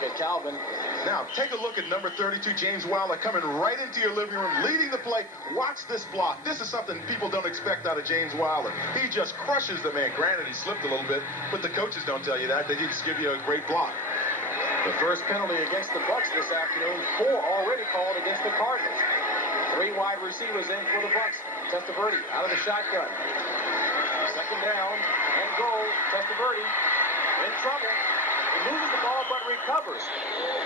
look at Calvin. Now, take a look at number 32, James Wilder, coming right into your living room, leading the play. Watch this block. This is something people don't expect out of James Wilder. He just crushes the man. Granted, he slipped a little bit, but the coaches don't tell you that. They just give you a great block. The first penalty against the Bucs this afternoon, 4 already called against the Cardinals. 3 wide receivers in for the Bucs. Testaverde out of the shotgun. Second down and goal. Testaverde in trouble. He loses the ball but recovers.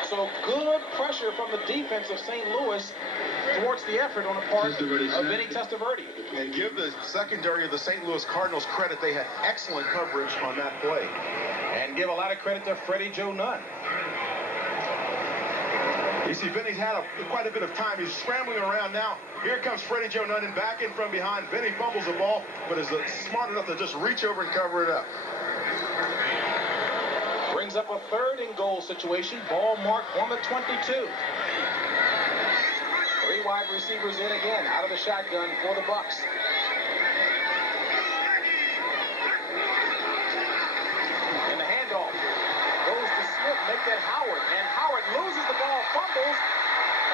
So good pressure from the defense of St. Louis towards the effort on the part of Vinny Testaverde. And give the secondary of the St. Louis Cardinals credit. They had excellent coverage on that play. And give a lot of credit to Freddie Joe Nunn. You see, Vinny's had quite a bit of time. He's scrambling around now. Here comes Freddie Joe Nunn back in from behind. Vinny fumbles the ball, but is smart enough to just reach over and cover it up. Brings up a 3rd and goal situation. Ball marked on the 22. 3 wide receivers in again, out of the shotgun for the Bucs. And the handoff goes to Smith, make that Howard. And Howard loses the ball, fumbles,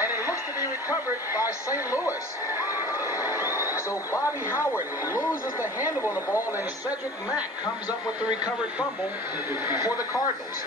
and it looks to be recovered by St. Louis. So Bobby Howard loses the handle on the ball, and Cedric Mack comes up with the recovered fumble for the Cardinals.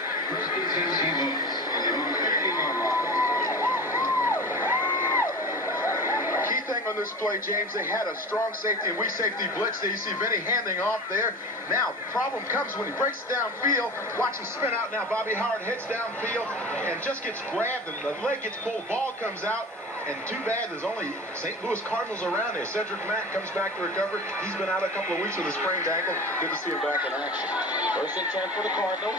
Key thing on this play, James, they had a strong safety and weak safety blitz. You see Vinny handing off there. Now, problem comes when he breaks downfield. Watch him spin out now. Bobby Howard hits downfield and just gets grabbed, and the leg gets pulled. Ball comes out. And too bad there's only St. Louis Cardinals around there. Cedric Mack comes back to recover. He's been out a couple of weeks with a sprained ankle. Good to see him back in action. 1st and 10 for the Cardinals.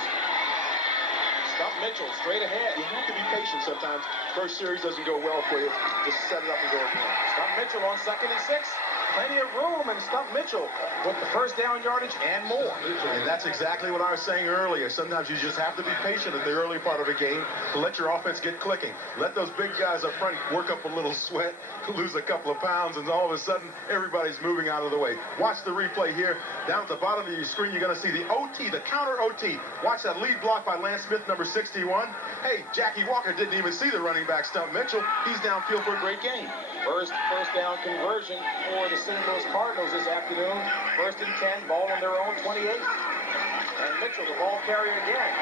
Stump Mitchell straight ahead. You have to be patient sometimes. First series doesn't go well for you. Just set it up and go again. Stump Mitchell on 2nd and 6. Plenty of room, and Stump Mitchell with the first down yardage and more. And that's exactly what I was saying earlier. Sometimes you just have to be patient at the early part of a game to let your offense get clicking. Let those big guys up front work up a little sweat, lose a couple of pounds, and all of a sudden, everybody's moving out of the way. Watch the replay here. Down at the bottom of your screen, you're going to see the OT, the counter OT. Watch that lead block by Lance Smith, number 61. Hey, Jackie Walker didn't even see the running back, Stump Mitchell. He's downfield for a great game. First down conversion for the St. Louis Cardinals this afternoon. 1st and 10, ball on their own 28. And Mitchell, the ball carrier again.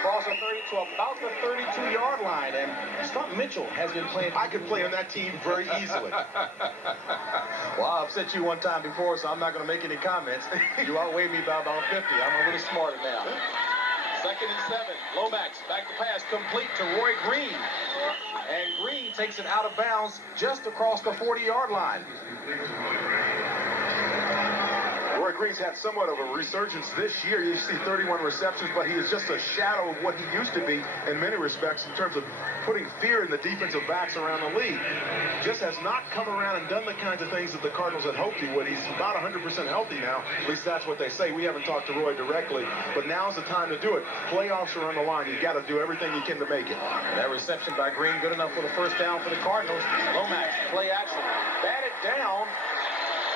Across the 30 to about the 32-yard line. And Stump Mitchell has been playing. I could play on that team very easily. Well, I upset you one time before, so I'm not going to make any comments. You outweigh me by about 50. I'm a little smarter now. 2nd and 7. Lomax back to pass, complete to Roy Green. And Green takes it out of bounds just across the 40-yard line. Roy Green's had somewhat of a resurgence this year. You see 31 receptions, but he is just a shadow of what he used to be in many respects in terms of putting fear in the defensive backs around the league. Just has not come around and done the kinds of things that the Cardinals had hoped he would. He's about 100% healthy now. At least that's what they say. We haven't talked to Roy directly, but now's the time to do it. Playoffs are on the line. You've got to do everything you can to make it. That reception by Green, good enough for the first down for the Cardinals. Lomax, play action, batted down.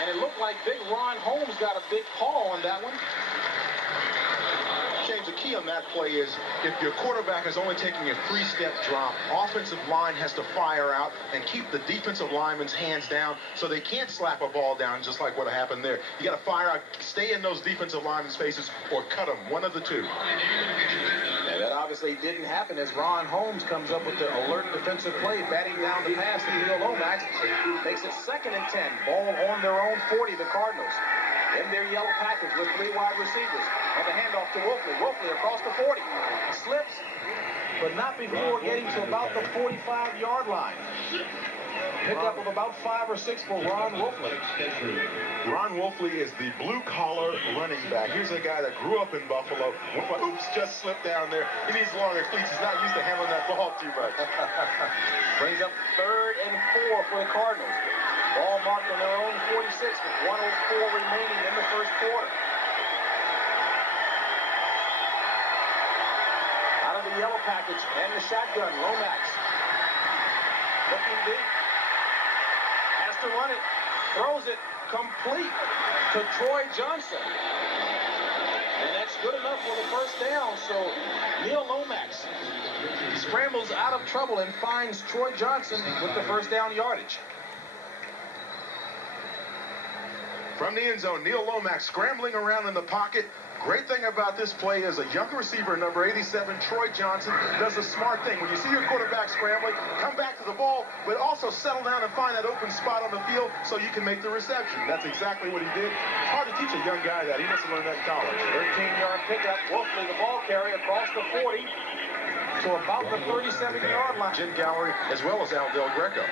And it looked like big Ron Holmes got a big paw on that one. James, the key on that play is if your quarterback is only taking a 3-step drop, offensive line has to fire out and keep the defensive lineman's hands down so they can't slap a ball down just like what happened there. You got to fire out, stay in those defensive linemen's faces or cut them, one of the two. And that obviously didn't happen as Ron Holmes comes up with the alert defensive play, batting down the pass to Neil Lomax. Makes it 2nd and 10. Ball on their own 40, the Cardinals. In their yellow package with 3 wide receivers. And the handoff to Wolfley. Wolfley across the 40. Slips, but not before getting to about the 45-yard line. Pickup of about 5 or 6 for Ron Wolfley. Ron Wolfley is the blue-collar running back. Here's a guy that grew up in Buffalo. Oops, just slipped down there. He needs longer cleats. He's not used to handling that ball too much. Brings up 3rd and 4 for the Cardinals. Ball marked on their own 46 with 1:04 remaining in the first quarter. Out of the yellow package and the shotgun, Lomax. Looking deep. Has to run it. Throws it complete to Troy Johnson. And that's good enough for the first down. So Neil Lomax scrambles out of trouble and finds Troy Johnson with the first down yardage. From the end zone, Neil Lomax scrambling around in the pocket. Great thing about this play is a young receiver, number 87, Troy Johnson, does a smart thing. When you see your quarterback scrambling, come back to the ball, but also settle down and find that open spot on the field so you can make the reception. That's exactly what he did. It's hard to teach a young guy that. He must have learned that in college. 13-yard pickup. Wolfley, the ball carrier, across the 40 to about the 37-yard line. Jim Gallery, as well as Al Del Greco.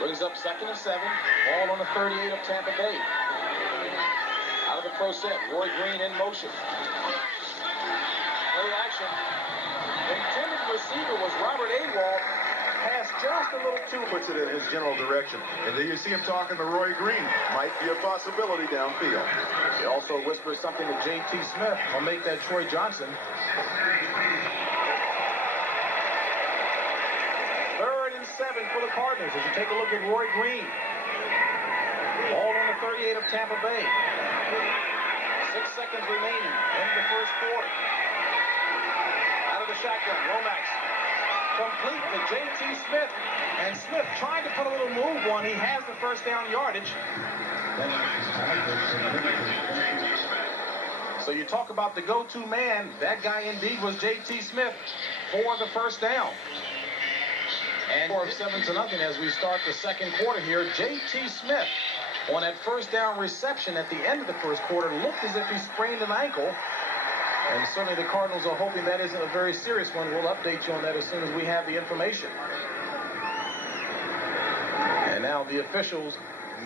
Brings up 2nd and 7. Ball on the 38 of Tampa Bay. Out of the pro set, Roy Green in motion. Play action. Intended receiver was Robert Awald. Pass just a little too. Puts it in his general direction. And then you see him talking to Roy Green. Might be a possibility downfield. He also whispers something to J.T. Smith. I'll make that Troy Johnson. 3rd and 7 for the Cardinals as you take a look at Roy Green. Ball on the 38 of Tampa Bay. 6 seconds remaining in the first quarter. Out of the shotgun, Lomax. Complete to J.T. Smith. And Smith trying to put a little move on. He has the first down yardage. So you talk about the go-to man. That guy indeed was J.T. Smith for the first down. And 7-0 as we start the second quarter here. J.T. Smith on that first down reception at the end of the first quarter looked as if he sprained an ankle. And certainly the Cardinals are hoping that isn't a very serious one. We'll update you on that as soon as we have the information. And now the officials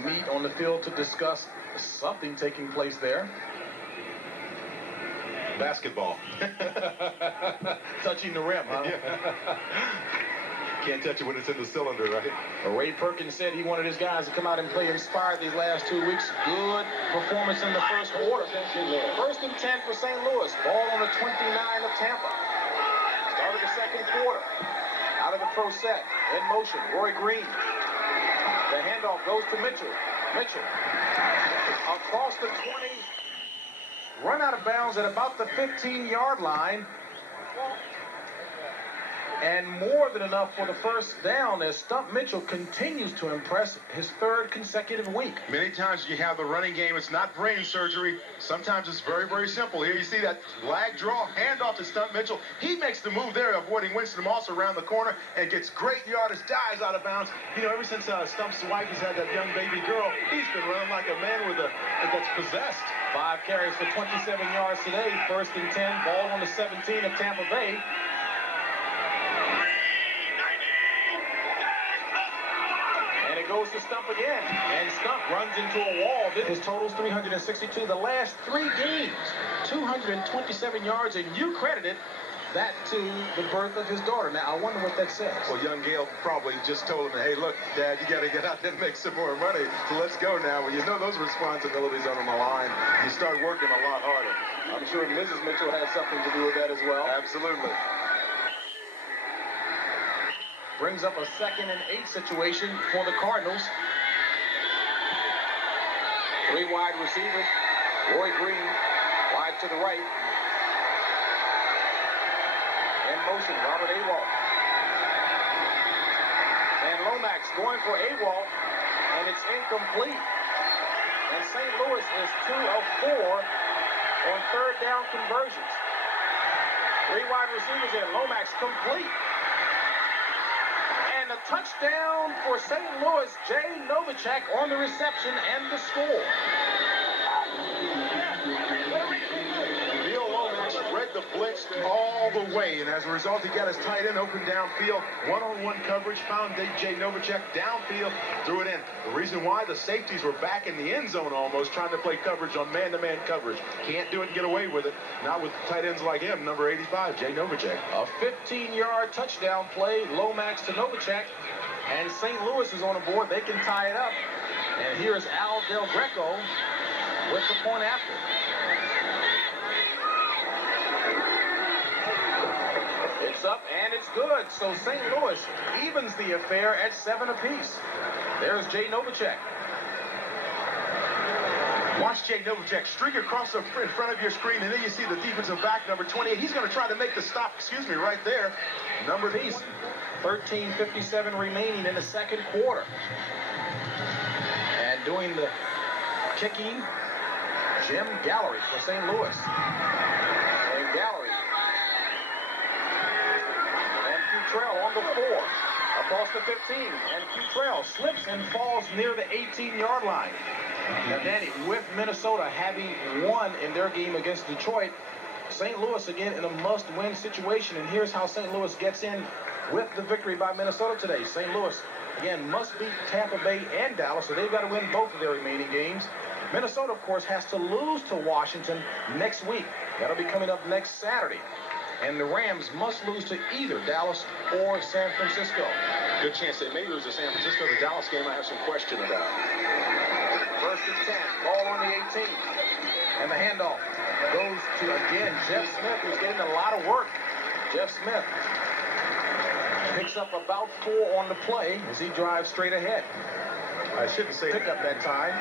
meet on the field to discuss something taking place there. Basketball. Touching the rim, huh? Can't touch it when it's in the cylinder, right? Ray Perkins said he wanted his guys to come out and play inspired these last 2 weeks. Good performance in the first quarter. 1st and 10 for St. Louis. Ball on the 29 of Tampa. Start of the second quarter. Out of the pro set. In motion. Roy Green. The handoff goes to Mitchell. Mitchell. Across the 20. Run out of bounds at about the 15-yard line. And more than enough for the first down as Stump Mitchell continues to impress his 3rd consecutive week. Many times you have the running game. It's not brain surgery. Sometimes it's very, very simple. Here you see that lag draw, handoff to Stump Mitchell. He makes the move there, avoiding Winston Moss around the corner and gets great yardage, dives out of bounds. You know, ever since Stump's wife has had that young baby girl, he's been running like a man that's possessed. 5 carries for 27 yards today. 1st and 10. Ball on the 17 of Tampa Bay. Goes to Stump again, and Stump runs into a wall. His total's 362. The last 3 games, 227 yards, and you credited that to the birth of his daughter. Now, I wonder what that says. Well, young Gail probably just told him, hey, look, Dad, you got to get out there and make some more money, so let's go now. When you know those responsibilities are on the line, you start working a lot harder. I'm sure Mrs. Mitchell has something to do with that as well. Absolutely. Brings up a 2nd and 8 situation for the Cardinals. 3 wide receivers. Roy Green, wide to the right. In motion, Robert Awald. And Lomax going for Awald, and it's incomplete. And St. Louis is 2 of 4 on 3rd down conversions. 3 wide receivers in. Lomax complete. A touchdown for St. Louis. Jay Novacek on the reception and the score. Neil Lomax read the blitz all the way, and as a result, he got his tight end open downfield. One-on-one coverage, found Jay Novacek downfield, threw it in. The reason why, the safeties were back in the end zone almost, trying to play coverage on man-to-man coverage. Can't do it and get away with it. Not with tight ends like him, number 85, Jay Novacek. A 15-yard touchdown play, Lomax to Novacek, and St. Louis is on the board. They can tie it up. And here's Al Del Greco with the point after. It's up and it's good. So St. Louis evens the affair at 7 apiece. There's Jay Novacek. Watch Jay Novacek streak across in front of your screen, and then you see the defensive back, number 28. He's going to try to make the stop, right there. Number piece. 13:57 remaining in the second quarter. And doing the kicking, Jim Gallery for St. Louis. And Gallery. And Futrell on the 4. Across the 15. And Futrell slips and falls near the 18-yard line. Now, Danny, with Minnesota having won in their game against Detroit, St. Louis again in a must-win situation. And here's how St. Louis gets in with the victory by Minnesota today. St. Louis, again, must beat Tampa Bay and Dallas, so they've got to win both of their remaining games. Minnesota, of course, has to lose to Washington next week. That'll be coming up next Saturday. And the Rams must lose to either Dallas or San Francisco. Good chance they may lose to San Francisco. The Dallas game I have some question about. First and 10, ball on the 18. And the handoff goes to, again, Jeff Smith, who's getting a lot of work. Jeff Smith picks up about 4 on the play as he drives straight ahead. I shouldn't say pick up that time.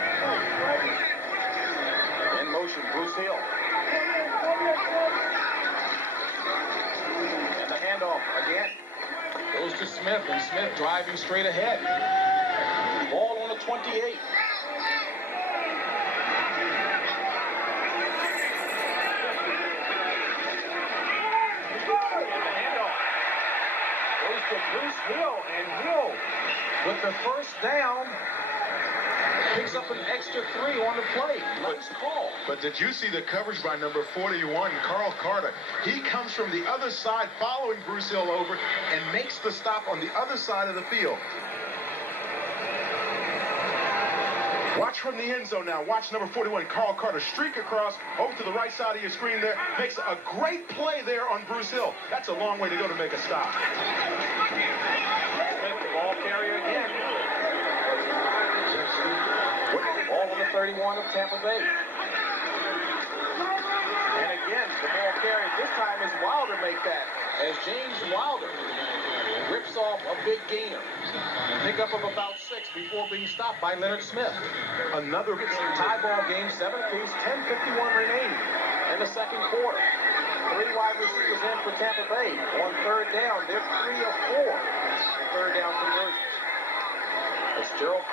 In motion, Bruce Hill. And the handoff again goes to Smith, and Smith driving straight ahead. Ball on the 28. To Bruce Hill, and Hill, with the first down, picks up an extra 3 on the play. Nice call. But did you see the coverage by number 41, Carl Carter? He comes from the other side, following Bruce Hill over, and makes the stop on the other side of the field. Watch from the end zone now. Watch number 41, Carl Carter, streak across over to the right side of your screen there. Makes a great play there on Bruce Hill. That's a long way to go to make a stop. Smith, the ball carrier again. Ball on the 31 of Tampa Bay. And again, the ball carrier this time is Wilder make that, as James Wilder rips off a big gainer. Pickup of about 6 before being stopped by Leonard Smith. Another tie ball game, 7 apiece, 10:51 remaining in the second quarter. 3 wide receivers in for Tampa Bay. On third down, they're 3 of 4. Third down conversions. It's Gerald